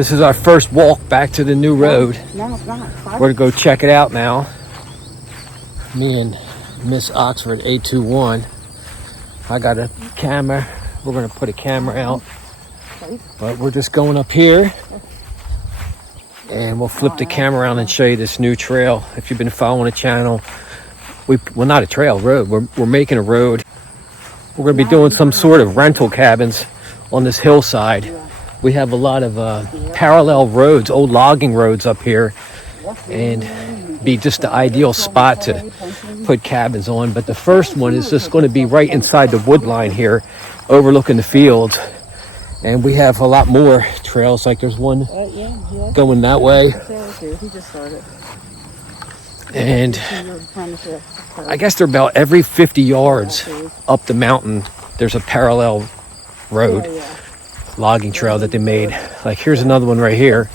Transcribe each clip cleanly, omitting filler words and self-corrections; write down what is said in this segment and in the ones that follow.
This is our first walk back to the new road. No, it's not. We're gonna go check it out now. Me and Miss Oxford 821. I got a camera. We're gonna put a camera out. But we're just going up here. And we'll flip the camera around and show you this new trail. If you've been following the channel, well, not a trail, road. We're making a road. We're going to be doing some sort of rental cabins on this hillside. We have a lot of parallel roads, old logging roads up here, and be just the ideal spot to put cabins on. But the first one is just going to be right inside the wood line here, overlooking the fields. And we have a lot more trails, like there's one going that way. And I guess they're about every 50 yards up the mountain, there's a parallel road, logging trail that they made. Like here's another one right here.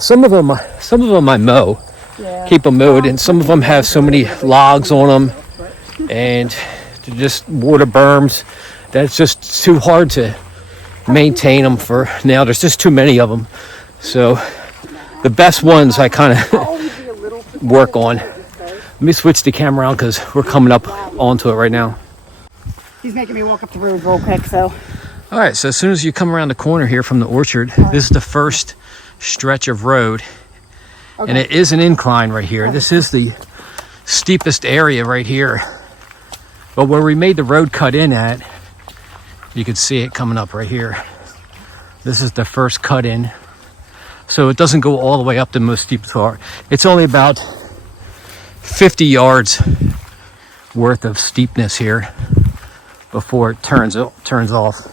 Some of them I mow, keep them mowed, and some of them have so many logs on them, and they're just water berms. That's just too hard to maintain them for now. There's just too many of them. So the best ones I kind of work on. Let me switch the camera on because we're coming up onto it right now. He's making me walk up the road real quick, so. All right, so as soon as you come around the corner here from the orchard, this is the first stretch of road. And it is an incline right here. This is the steepest area right here. But where we made the road cut in at, you can see it coming up right here. This is the first cut in. So it doesn't go all the way up the most steep part. It's only about 50 yards worth of steepness here before it turns off.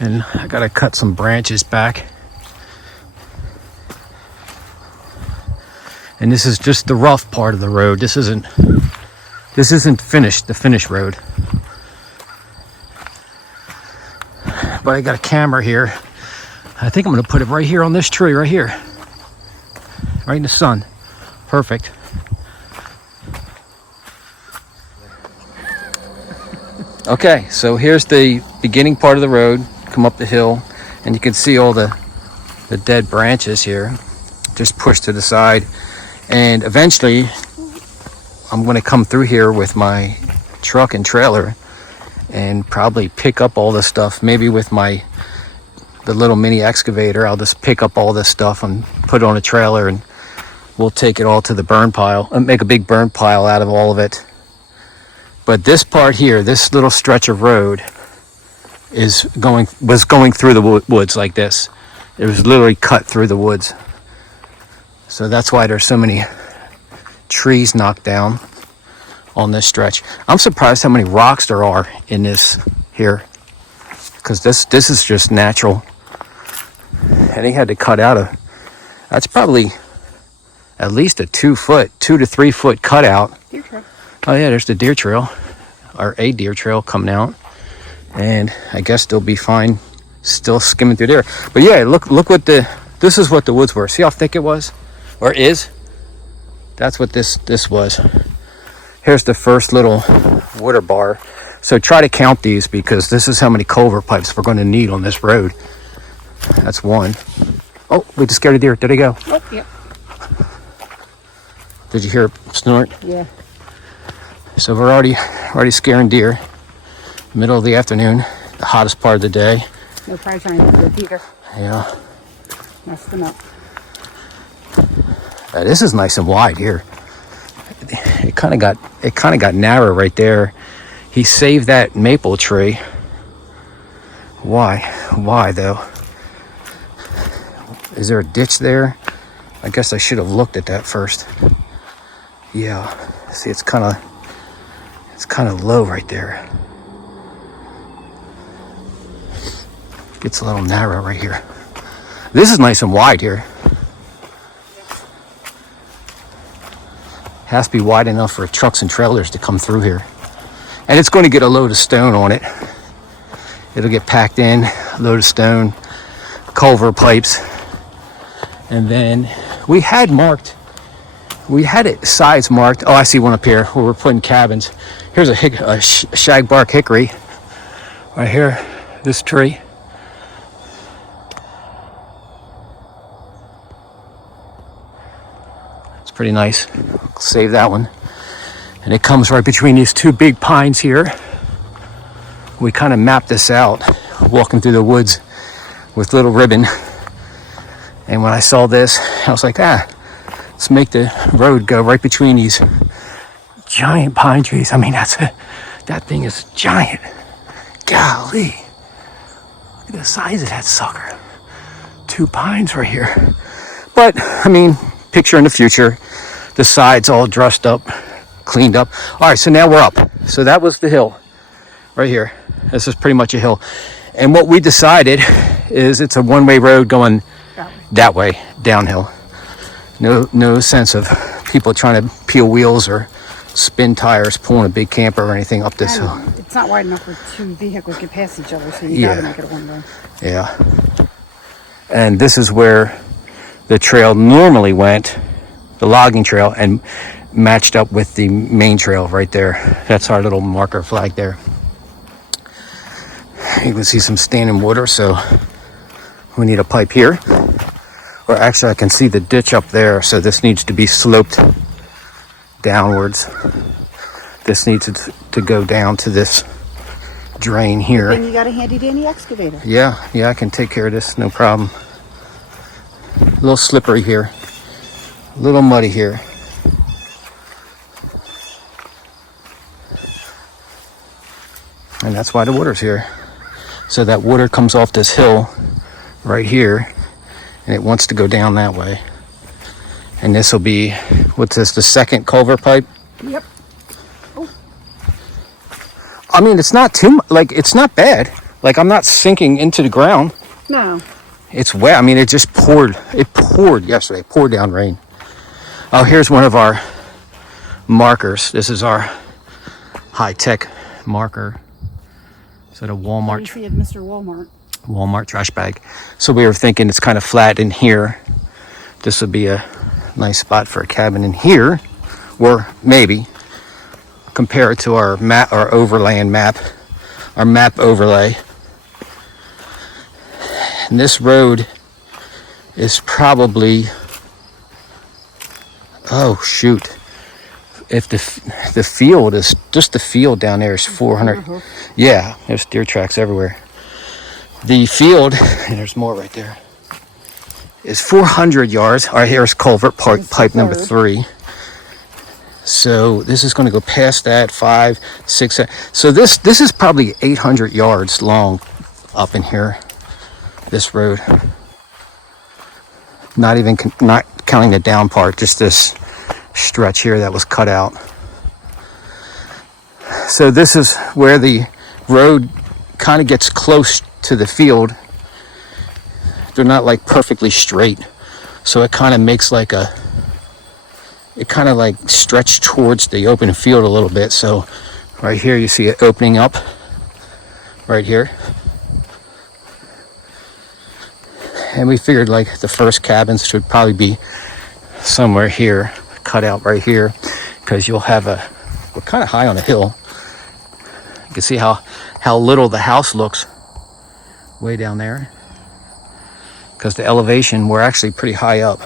And I gotta cut some branches back. And this is just the rough part of the road. This isn't finished, the finished road. But I got a camera here. I think I'm gonna put it right here on this tree right here. Right in the sun. Perfect. Okay, so here's the beginning part of the road. Come up the hill, and you can see all the dead branches here. Just pushed to the side. And eventually, I'm going to come through here with my truck and trailer and probably pick up all this stuff. Maybe with the little mini excavator, I'll just pick up all this stuff and put it on a trailer, and we'll take it all to the burn pile and make a big burn pile out of all of it. But this part here, this little stretch of road was going through the woods like this. It was literally cut through the woods. So that's why there's so many trees knocked down on this stretch. I'm surprised how many rocks there are in this here, because this is just natural. And he had to cut out that's probably at least a 2 to 3 foot cutout. Deer trail. Oh yeah, there's the deer trail, or a deer trail coming out. And I guess they'll be fine still skimming through there. But yeah, look what this is what the woods were. See how thick it was? Or is? That's what this was. Here's the first little water bar. So try to count these, because this is how many culvert pipes we're going to need on this road. That's one. Oh, we just scared a deer. Did he go? Oh, yeah. Did you hear it snort? Yeah. So we're already scaring deer. Middle of the afternoon, the hottest part of the day. No pressure on the deer. Yeah. Messed them up. This is nice and wide here. It kind of got narrow right there. He saved that maple tree. Why though? Is there a ditch there? I guess I should have looked at that first. Yeah. See, it's kind of low right there. Gets a little narrow right here. This is nice and wide here. Has to be wide enough for trucks and trailers to come through here. And it's going to get a load of stone on it. It'll get packed in, load of stone, culvert pipes. And then we had marked We had it size marked. Oh, I see one up here where we're putting cabins. Here's a shagbark hickory right here, this tree. It's pretty nice. Save that one. And it comes right between these two big pines here. We kind of mapped this out, walking through the woods with little ribbon. And when I saw this, I was like, let's make the road go right between these giant pine trees. I mean, that thing is giant. Golly. Look at the size of that sucker. 2 pines right here. But, I mean, picture in the future, the sides all dressed up, cleaned up. All right, so now we're up. So that was the hill right here. This is pretty much a hill. And what we decided is it's a one-way road going that way, downhill. No sense of people trying to peel wheels or spin tires, pulling a big camper or anything up this hill. It's not wide enough for 2 vehicles to get past each other, so you gotta make it a one-way. Yeah. And this is where the trail normally went, the logging trail, and matched up with the main trail right there. That's our little marker flag there. You can see some standing water, so we need a pipe here. Or actually, I can see the ditch up there, so this needs to be sloped downwards. This needs to go down to this drain here. Then you got a handy dandy excavator. Yeah, I can take care of this, no problem. A little slippery here, a little muddy here. And that's why the water's here. So that water comes off this hill right here, and it wants to go down that way. And this will be, what's this, the second culvert pipe? Yep. Oh. I mean, it's not too, it's not bad. Like, I'm not sinking into the ground. No. It's wet. I mean, it just poured. It poured yesterday. It poured down rain. Oh, here's one of our markers. This is our high-tech marker. Is that a Walmart? You see it, Mr. Walmart trash bag. So we were thinking it's kind of flat in here. This would be a nice spot for a cabin in here, or maybe compare it to our map, our overland map, our map overlay. And this road is probably, oh shoot, if the field is, just the field down there is 400. Yeah, there's deer tracks everywhere. The field, and there's more right there, is 400 yards. All right, here's culvert pipe number 3. So this is going to go past that, 5, 6. So this is probably 800 yards long up in here, this road. Not counting the down part, just this stretch here that was cut out. So this is where the road kind of gets close to the field. They're not like perfectly straight, so it kind of makes like it kind of like stretch towards the open field a little bit. So right here you see it opening up right here, and we figured like the first cabins should probably be somewhere here, cut out right here, because you'll have we're kind of high on a hill. You can see how little the house looks way down there, because the elevation, we're actually pretty high up.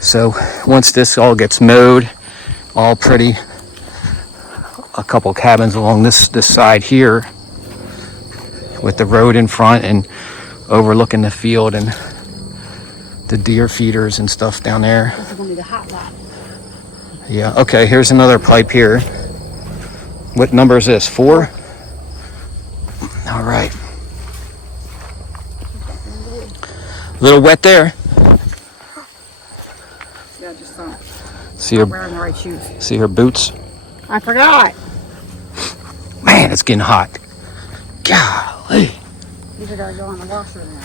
So once this all gets mowed, all pretty, a couple cabins along this side here with the road in front and overlooking the field and the deer feeders and stuff down there. This is going to be the hot lot. Yeah, okay, here's another pipe here. What number is this? 4? All right. A little wet there. Yeah, just some. See her, Wearing the right shoes. see her boots? I forgot. Man, it's getting hot. Golly. Either gotta go on the washer now.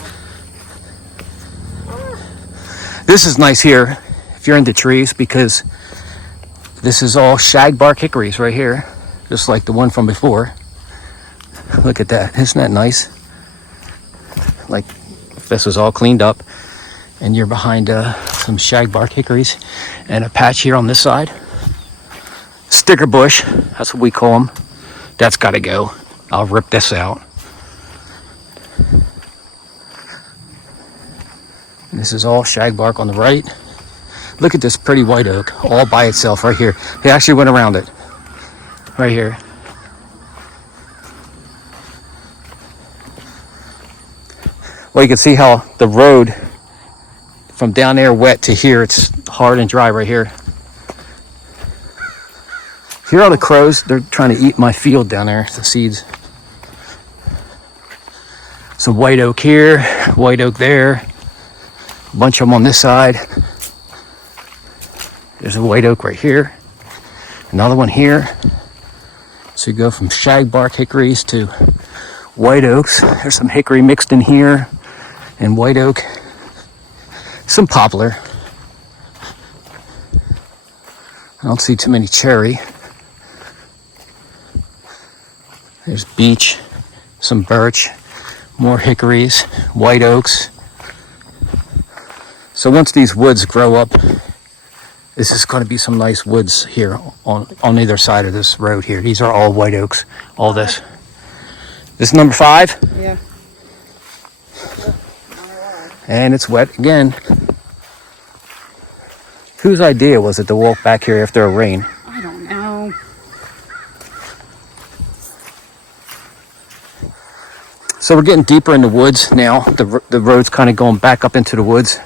This is nice here if you're into trees, because this is all shagbark hickories right here, just like the one from before. Look at that. Isn't that nice? Like if this was all cleaned up and you're behind a some shagbark hickories, and a patch here on this side. Sticker bush, that's what we call them. That's got to go. I'll rip this out. And this is all shagbark on the right. Look at this pretty white oak all by itself right here. He actually went around it. Right here. Well, you can see how the road from down there wet to here, it's hard and dry right here. Here are the crows. They're trying to eat my field down there, the seeds. Some white oak here, white oak there. A bunch of them on this side. There's a white oak right here. Another one here. So you go from shagbark hickories to white oaks. There's some hickory mixed in here and white oak. Some poplar. I don't see too many cherry. There's beech, some birch, more hickories, white oaks. So once these woods grow up, this is going to be some nice woods here on either side of this road here. These are all white oaks, all this. This is number 5. Yeah. And it's wet again. Whose idea was it to walk back here after a rain? I don't know. So we're getting deeper in the woods now. The road's kind of going back up into the woods.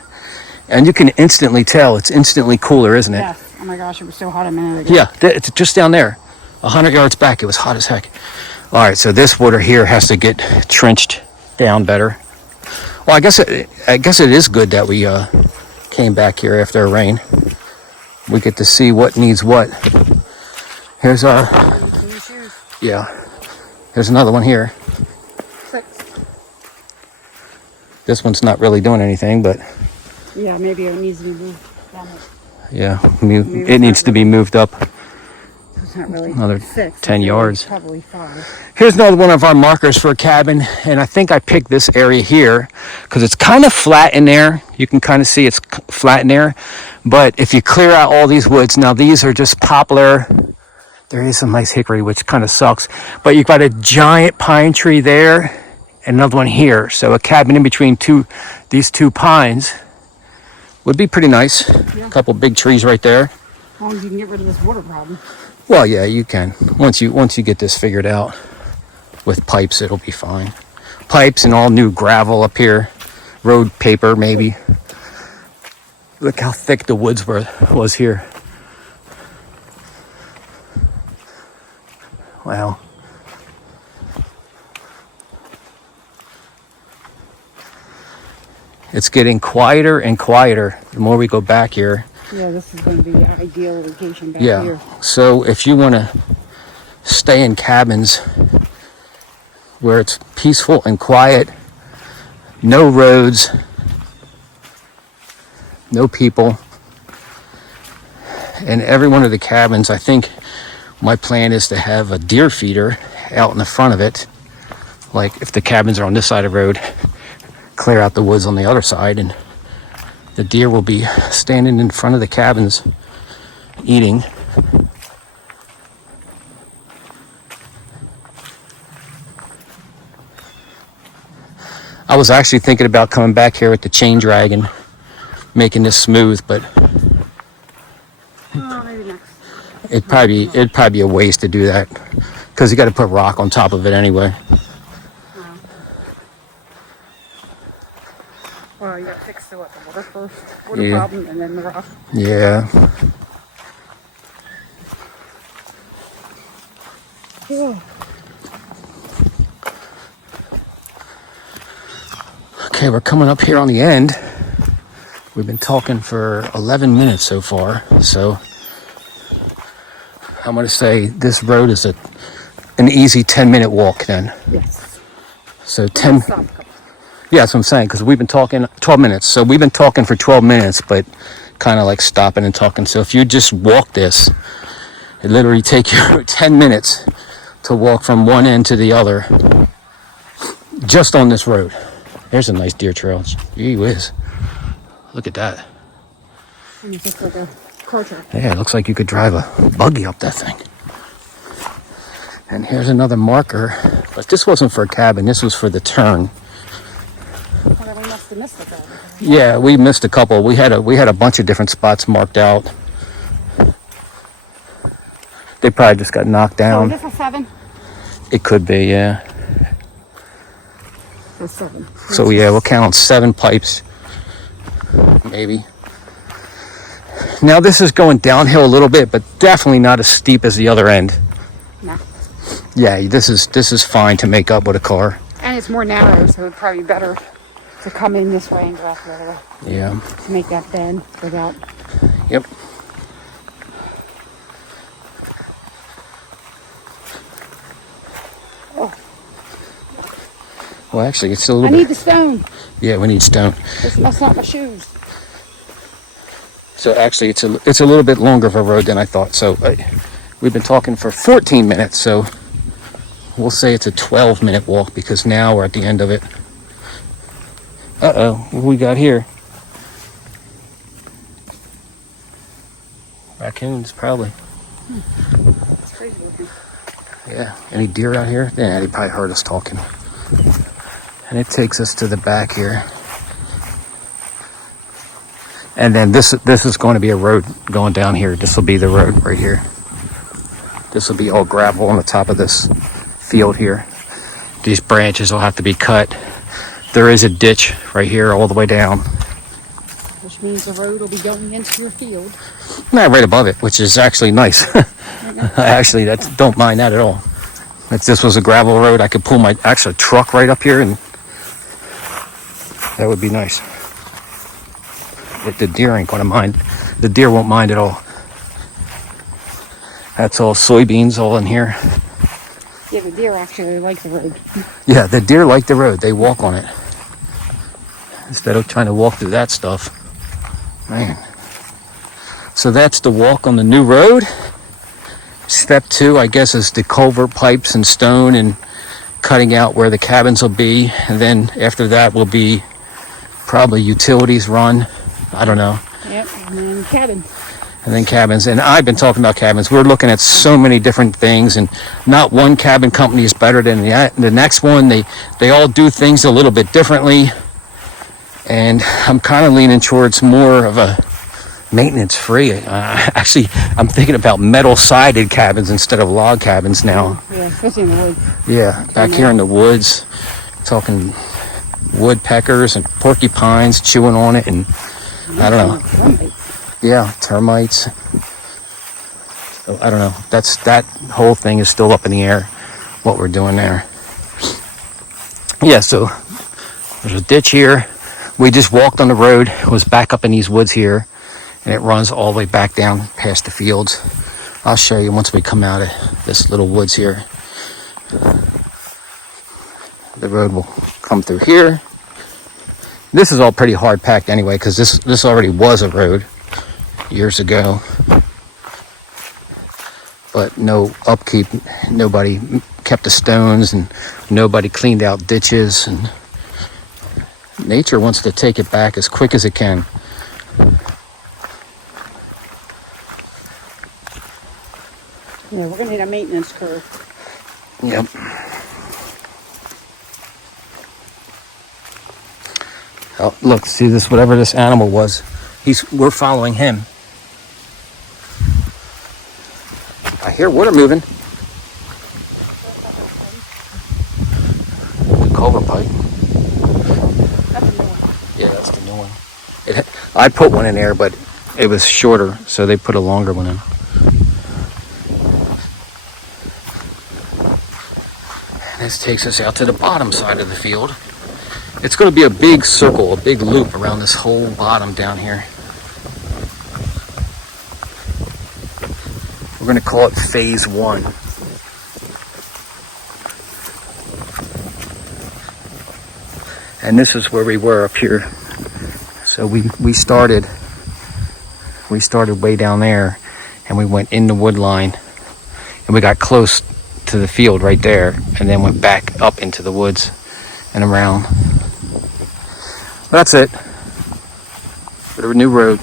And you can instantly tell it's instantly cooler, isn't it? Yes. Oh my gosh, it was so hot a minute ago. Yeah, it's just down there. 100 yards back, it was hot as heck. All right, so this water here has to get trenched down better. Well, I guess it is good that we came back here after a rain. We get to see what needs what. Here's our, yeah, here's another one here. 6. This one's not really doing anything, but Yeah, maybe it needs to be moved down there. yeah, it needs to be moved up It's not really another 6. 10 yards. Probably 5. Here's another one of our markers for a cabin, and I think I picked this area here because it's kind of flat in there. You can kind of see it's flat in there, but if you clear out all these woods, now these are just poplar. There is some nice hickory, which kind of sucks, but you've got a giant pine tree there and another one here. So a cabin in between these two pines would be pretty nice. Yeah. A couple big trees right there. As long as you can get rid of this water problem. Well, yeah, you can. Once you get this figured out with pipes, it'll be fine. Pipes and all new gravel up here. Road paper, maybe. Look how thick the woods was here. Wow. It's getting quieter and quieter the more we go back here. Yeah, this is going to be the ideal location back Yeah. here. So if you want to stay in cabins where it's peaceful and quiet, no roads, no people, and every one of the cabins, I think my plan is to have a deer feeder out in the front of it. Like if the cabins are on this side of the road, clear out the woods on the other side, and the deer will be standing in front of the cabins eating. I was actually thinking about coming back here with the chain drag and making this smooth, but Maybe next. it'd probably be a waste to do that because you got to put rock on top of it anyway. Well, you got to fix the water first. Water Yeah. problem and then the rock. Yeah. Yeah. Okay, we're coming up here on the end. We've been talking for 11 minutes so far, so I'm going to say this road is an easy 10-minute walk then. Yes. So 10. Stop. Yeah, that's what I'm saying, because we've been talking 12 minutes. So we've been talking for 12 minutes, but kind of like stopping and talking. So if you just walk this, it literally take you 10 minutes to walk from one end to the other just on this road. There's a nice deer trail. Gee whiz. Look at that. It's just like a car track. Yeah, it looks like you could drive a buggy up that thing. And here's another marker, but this wasn't for a cabin. This was for the turn. Well, then we must have missed it then. Yeah, we missed a couple. We had a bunch of different spots marked out. They probably just got knocked So down. is this a 7? It could be, yeah. It's 7. So yeah, we'll count on 7 pipes, maybe. Now this is going downhill a little bit, but definitely not as steep as the other end. Nah. Yeah, this is fine to make up with a car. And it's more narrow, so it'd probably be better to come in this way and go out the other way. Yeah. To make that bend without. Yep. Oh, Well, actually, it's a little I bit. need the stone. Yeah, we need stone. That's not my shoes. So actually, it's a little bit longer of a road than I thought. So we've been talking for 14 minutes. So we'll say it's a 12-minute walk because now we're at the end of it. Uh-oh, what we got here? Raccoons, probably. It's crazy looking. Yeah. Any deer out here? Yeah, they probably heard us talking. And it takes us to the back here. And then this is going to be a road going down here. This will be the road right here. This will be all gravel on the top of this field here. These branches will have to be cut. There is a ditch right here all the way down. Which means the road will be going into your field. Not right above it, which is actually nice. I actually don't mind that at all. If this was a gravel road, I could pull my actual truck right up here, and that would be nice. The deer ain't gonna mind. The deer won't mind at all. That's all soybeans all in here. Yeah, the deer actually like the road. Yeah, the deer like the road. They walk on it. Instead of trying to walk through that stuff. Man. So that's the walk on the new road. Step 2, I guess, is the culvert pipes and stone and cutting out where the cabins will be. And then after that will be probably utilities run. I don't know. Yep, and then cabins. And then cabins. And I've been talking about cabins. We're looking at so many different things, and not one cabin company is better than the next one. They all do things a little bit differently. And I'm kind of leaning towards more of a maintenance free. Actually, I'm thinking about metal sided cabins instead of log cabins now. Yeah, especially in the woods. Yeah, back here in the woods, talking woodpeckers and porcupines chewing on it, and I don't know. Termites. Yeah, termites. So I don't know. That whole thing is still up in the air, what we're doing there. Yeah, so there's a ditch here. We just walked on the road. It was back up in these woods here, and it runs all the way back down past the fields. I'll show you once we come out of this little woods here. The road will come through here. This is all pretty hard packed anyway, because this already was a road years ago. But no upkeep. Nobody kept the stones, and nobody cleaned out ditches. And nature wants to take it back as quick as it can. Yeah, we're gonna need a maintenance crew. Yep. Oh, look, see this, whatever this animal was, we're following him. I hear water moving. The culvert pipe. That's a new one. Yeah, that's the new one. I put one in there, but it was shorter, so they put a longer one in. This takes us out to the bottom side of the field. It's going to be a big circle, a big loop around this whole bottom down here. We're going to call it phase 1. And this is where we were up here. So we started way down there, and we went in the wood line, and we got close to the field right there, and then went back up into the woods and around. That's it for the new road.